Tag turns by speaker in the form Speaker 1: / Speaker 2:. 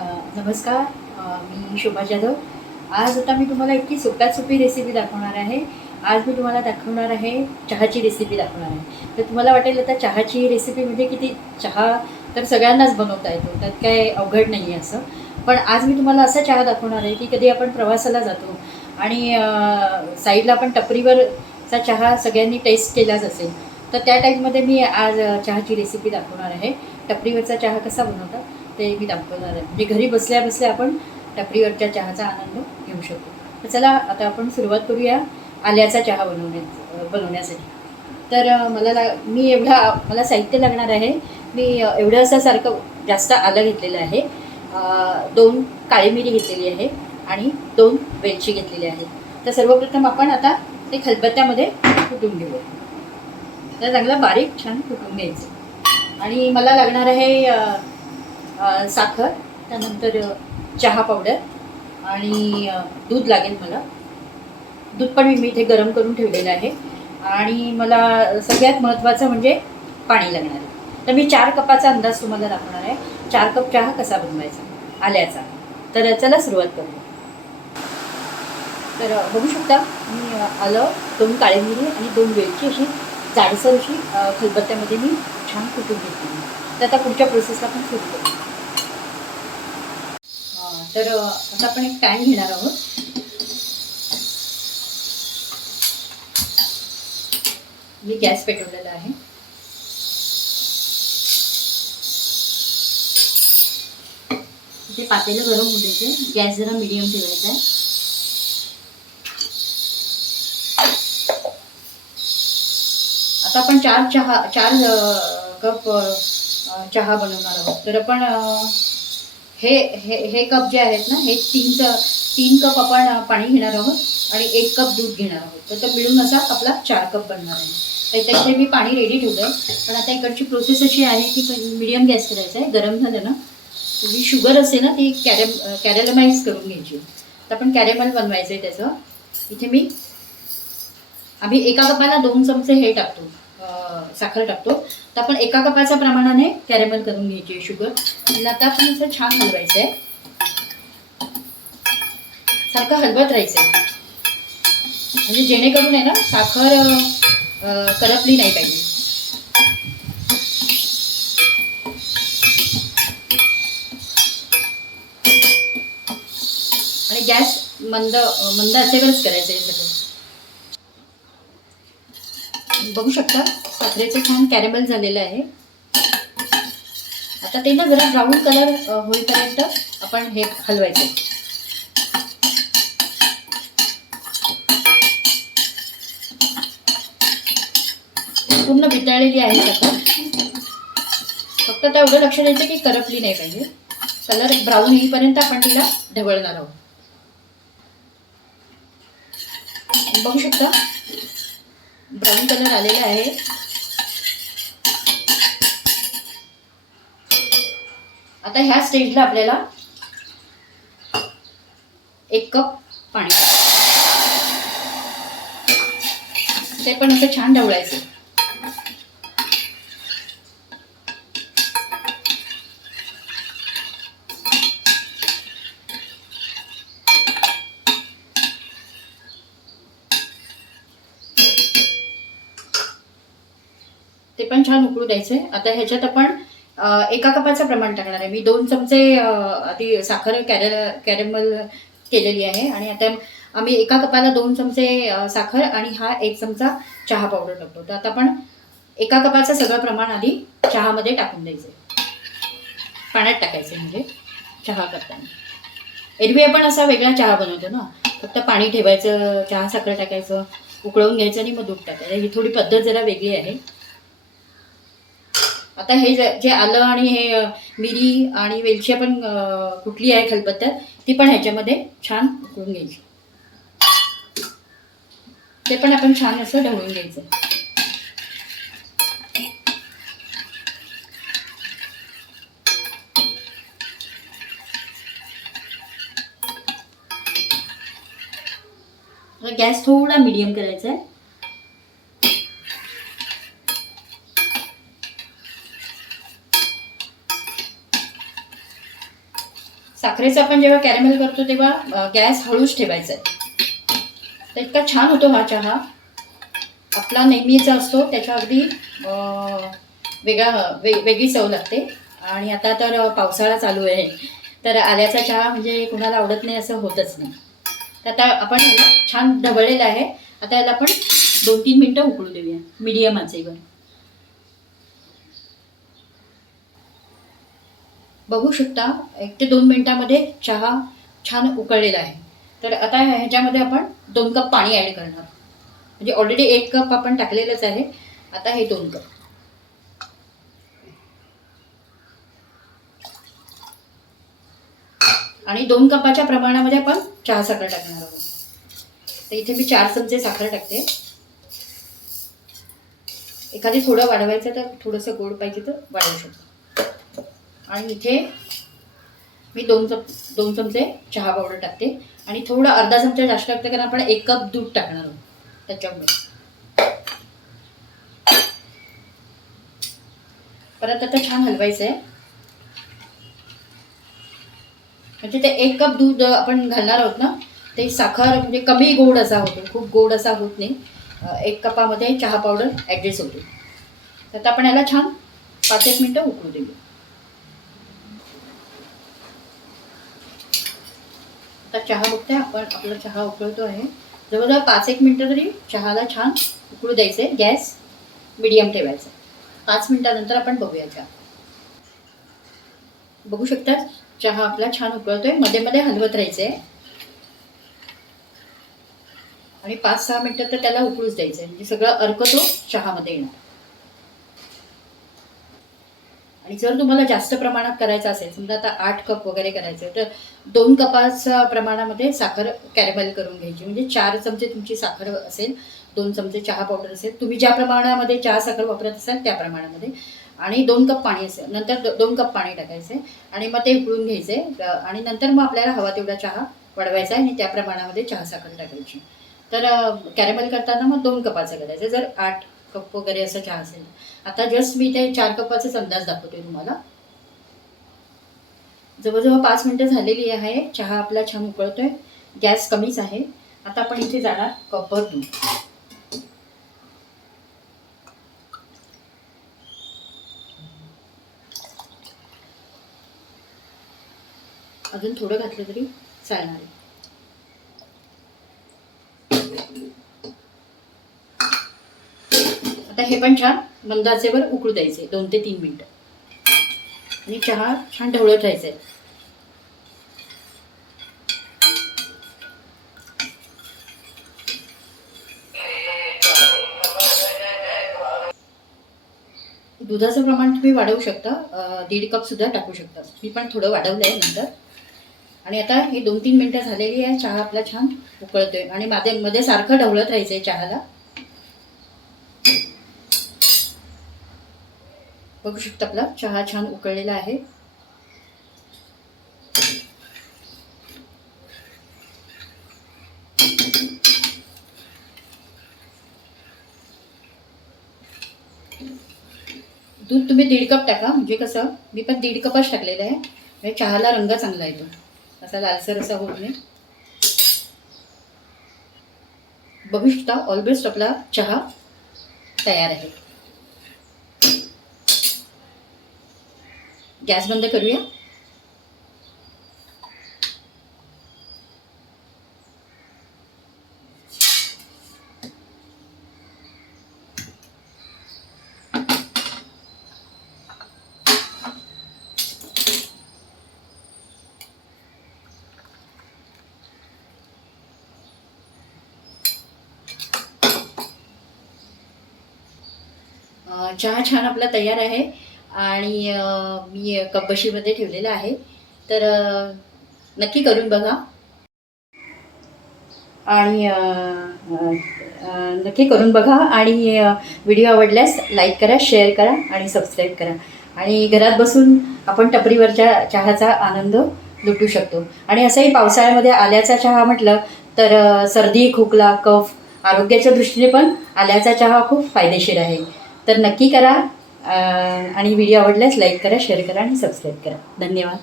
Speaker 1: नमस्कार मी शोभा जाधव. आज आता मी तुम्हाला इतकी सोप्यात सोपी रेसिपी दाखवणार आहे. आज मी तुम्हाला दाखवणार आहे चहाची रेसिपी दाखवणार आहे. तर तुम्हाला वाटेल आता चहाची रेसिपी म्हणजे किती चहा तर सगळ्यांनाच बनवता येतो त्यात काय अवघड नाही आहे असं. पण आज मी तुम्हाला असा चहा दाखवणार आहे की कधी आपण प्रवासाला जातो आणि साईडला आपण टपरीवरचा चहा सगळ्यांनी टेस्ट केलाच असेल तर त्या टाईपमध्ये मी आज चहाची रेसिपी दाखवणार आहे. टपरीवरचा चहा कसा बनवतात? ते मी दाखवणार आहे. म्हणजे घरी बसल्या बसल्या आपण टपरीवरच्या चहाचा आनंद घेऊ शकतो. तर चला आता आपण सुरुवात करूया आल्याचा चहा बनवण्या बनवण्यासाठी. तर मला ला मी एवढा मला साहित्य लागणार आहे. मी एवढं असं सारखं जास्त आलं घेतलेलं आहे. दोन काळी मिरी घेतलेली आहे आणि दोन वेलची घेतलेली आहे. तर सर्वप्रथम आपण आता ते खलबत्त्यामध्ये कुटून घेऊ तर चांगलं बारीक छान कुटून घ्यायचं. आणि मला लागणार आहे साखर त्यानंतर चहा पावडर आणि दूध लागेल मला. दूध पण मी इथे गरम करून ठेवलेलं आहे. आणि मला सगळ्यात महत्त्वाचं म्हणजे पाणी लागणार आहे. तर मी चार कपाचा अंदाज तुम्हाला दाखवणार आहे. चार कप चहा कसा बनवायचा? आल्याचा. तर चला सुरुवात करूया तर बघू शकता मी आलं दोन काळी मिरी आणि दोन वेलची अशी जाडसर अशी खलबत्त्यामध्ये मी छान कुटून घेतली. तर आता पुढच्या प्रोसेसला पण सुरू करू. तर आता आपण एक पॅन घेणार आहोत. मी गॅस पेटवलेला आहे. ते पातेलं गरम होऊ द्यायचे गॅस जरा मिडियम ठेवायचा आहे. आता आपण चार चहा चार कप चहा बनवणार आहोत. तर आपण हे हे हे कप जे आहेत ना हे तीन तीन कप आपण पाणी घेणार आहोत आणि एक कप दूध घेणार आहोत. तर तो मिळून असा आपला चार कप बनणार आहे. तर त्याचे मी पाणी रेडी ठेवलं आहे पण आता इकडची प्रोसेस अशी आहे की मिडियम गॅस करायचा आहे गरम झालं ना जी शुगर असते ना ती कॅरेम कॅरेलमाइज करून घ्यायची. तर आपण कॅरेमल बनवायचं आहे त्याचं. इथे मी आम्ही एका कपाला दोन चमचे हे टाकतो. साखर टाकतो. तर आपण एका कपाच्या प्रमाणाने कॅरेमल करून घ्यायची आहे शुगर. तिला आता आपण असं छान हलवायचं आहे सारखं हलवत राहायचं आहे म्हणजे जेणेकरून आहे ना साखर करपली नाही पाहिजे. आणि गॅस मंद मंद असेवरच करायचं आहे सगळं. बघू शकता. साखरेचं छान कॅरेमल झालेलं आहे. आता ते ना जरा ब्राऊन कलर होईपर्यंत आपण हे हलवायचं. पूर्ण वितळलेली आहे आता. फक्त आता एवढं लक्ष द्यायचं की करपली नाही पाहिजे. कलर ब्राऊन येईपर्यंत आपण तिला ढवळणार आहोत. बघू शकता. ब्राऊन कलर आलेला आहे. आता ह्या स्टेजला आपल्याला एक कप पाणी ते पण असं छान ढवळायचं. पण छान उकळू द्यायचे. आता ह्याच्यात आपण एका कपाचं प्रमाण टाकणार आहे. मी दोन चमचे आधी साखर कॅरे कॅरेमल केलेली आहे आणि आता आम्ही एका कपाला दोन चमचे साखर आणि हा एक चमचा चहा पावडर टाकतो. तर आता आपण एका कपाचं सगळं प्रमाण आधी चहामध्ये टाकून द्यायचं. पाण्यात टाकायचं म्हणजे चहा करताना. एरवी आपण असा वेगळा चहा बनवतो ना. फक्त पाणी ठेवायचं चहा साखर टाकायचं उकळवून घ्यायचं आणि मग दूध टाकायचं. ही थोडी पद्धत जरा वेगळी आहे. आता हे जे आलं आणि हे मिरी आणि वेलची आपण कुठली आहे खलबत्त्यात ती पण ह्याच्यामध्ये छान उकळून घ्यायची. ते पण आपण छान असं ढवळून घ्यायचं. गॅस थोडा मिडियम करायचा आहे. साखरेचं आपण जेव्हा कॅरेमेल करतो तेव्हा गॅस हळूच ठेवायचा आहे. तर इतका छान होतो हा चहा. आपला नेहमीचा असतो त्याच्या अगदी वेगळा वे वेगळी चव लागते. आणि आता तर पावसाळा चालू आहे. तर आल्याचा चहा म्हणजे कुणाला आवडत नाही असं होतच नाही. तर आता आपण याला छान ढवळलेलं आहे. आता याला आपण दोन तीन मिनटं उकळू देऊया. मीडियम आचेवर. बघू शकता एक ते दोन मिनटामध्ये चहा छान उकळलेला आहे. तर आता ह्याच्यामध्ये आपण दोन कप पाणी ॲड करणार. म्हणजे ऑलरेडी एक कप आपण टाकलेलंच आहे. आता हे दोन कप. आणि दोन कपाच्या प्रमाणामध्ये आपण चहा साखर टाकणार आहोत. तर इथे मी चार चमचे साखर टाकते. एखादी थोडं वाढवायचं तर थोडंसं गोड पाहिजे तर वाढवू शकतो. आणि इथे मी दोन चम दोन चमचे चहा पावडर टाकते. आणि थोडं अर्धा चमचा जास्त टाकते कारण आपण एक कप दूध टाकणार आहोत. त्याच्यामुळे. परत आता छान हलवायचं आहे म्हणजे ते एक कप दूध आपण घालणार आहोत ना ते साखर म्हणजे कमी गोड असा होतो. खूप गोड असा होत नाही. एक कपामध्ये चहा पावडर ॲडजस्ट होतो. तर आता आपण याला छान पाच एक मिनटं उकळू देऊ आता चहा बघते आपण. आपला चहा उकळतो आहे. जवळजवळ पाच एक मिनटं तरी चहाला छान उकळू द्यायचे गॅस मिडियम ठेवायचा पाच मिनटानंतर आपण बघूया चहा. बघू शकता चहा आपला छान उकळतोय. मध्ये मध्ये हलवत राहायचं आहे आणि पाच सहा मिनटं तर त्याला उकळूच द्यायचंय. म्हणजे सगळं अर्क तो चहामध्ये येणार. आणि जर तुम्हाला जास्त प्रमाणात करायचं असेल समजा आता आठ कप वगैरे करायचं तर दोन कपाच्या प्रमाणामध्ये साखर कॅरेमल करून घ्यायची. म्हणजे चार चमचे तुमची साखर असेल दोन चमचे चहा पावडर असेल तुम्ही ज्या प्रमाणामध्ये चहा साखर वापरत असाल त्या प्रमाणामध्ये. आणि दोन कप पाणी असेल नंतर दो- दोन कप पाणी टाकायचे आणि मग ते उकळून घ्यायचे. आणि नंतर मग आपल्याला हवा तेवढा चहा वाढवायचा आणि त्या प्रमाणामध्ये चहा साखर टाकायची. तर कॅरेमल करताना मग दोन कपाचं करायचं. जर आठ कप वगैरे असं चहा असेल आता जस्ट मी ते चार कपाचाच अंदाज दाखवते तुम्हाला. जवळजवळ पाच मिनटं झालेली आहे. चहा आपला छान उकळतोय. गॅस कमीच आहे. आता आपण इथे जाणार कपर दूध अजून थोडं घातलं तरी चालणार आहे. आता हे पण छान मंद आचेवर उकळू द्यायचे दोन ते तीन मिनटं. आणि चहा छान ढवळत राहायचंय. दुधाचं प्रमाण तुम्ही वाढवू शकता दीड कपसुद्धा टाकू शकता. मी पण थोडं वाढवलं आहे नंतर. आणि आता हे दोन तीन मिनटं झालेली आहे चहा आपला छान उकळतोय. आणि मध्ये मध्ये सारखं ढवळत राहायचं आहे चहाला. बघू शकता आपला. चहा छान उकळलेला आहे. दूध तुम्ही दीड कप टाका. म्हणजे कसं मी पण दीड कपच टाकलेलं आहे. म्हणजे चहाला रंग चांगला येतो. असा लालसर असा होत नाही. बघू शकता ऑलबेस्ट आपला चहा तयार आहे. गॅस बंद करूया चहा छान आपला तयार आहे. आणि मी कपबशीमध्ये ठेवलेलं आहे. तर नक्की करून बघा. आणि नक्की करून बघा. आणि व्हिडिओ आवडल्यास लाईक करा शेअर करा आणि सबस्क्राईब करा. आणि घरात बसून आपण टपरीवरच्या चहाचा आनंद लुटू शकतो. आणि असंही पावसाळ्यामध्ये आल्याचा चहा म्हटलं तर सर्दी खोकला कफ आरोग्याच्या दृष्टीने पण आल्याचा चहा खूप फायदेशीर आहे. तर नक्की करा. आणि व्हिडिओ आवडल्यास लाईक करा शेअर करा आणि सबस्क्राईब करा. धन्यवाद.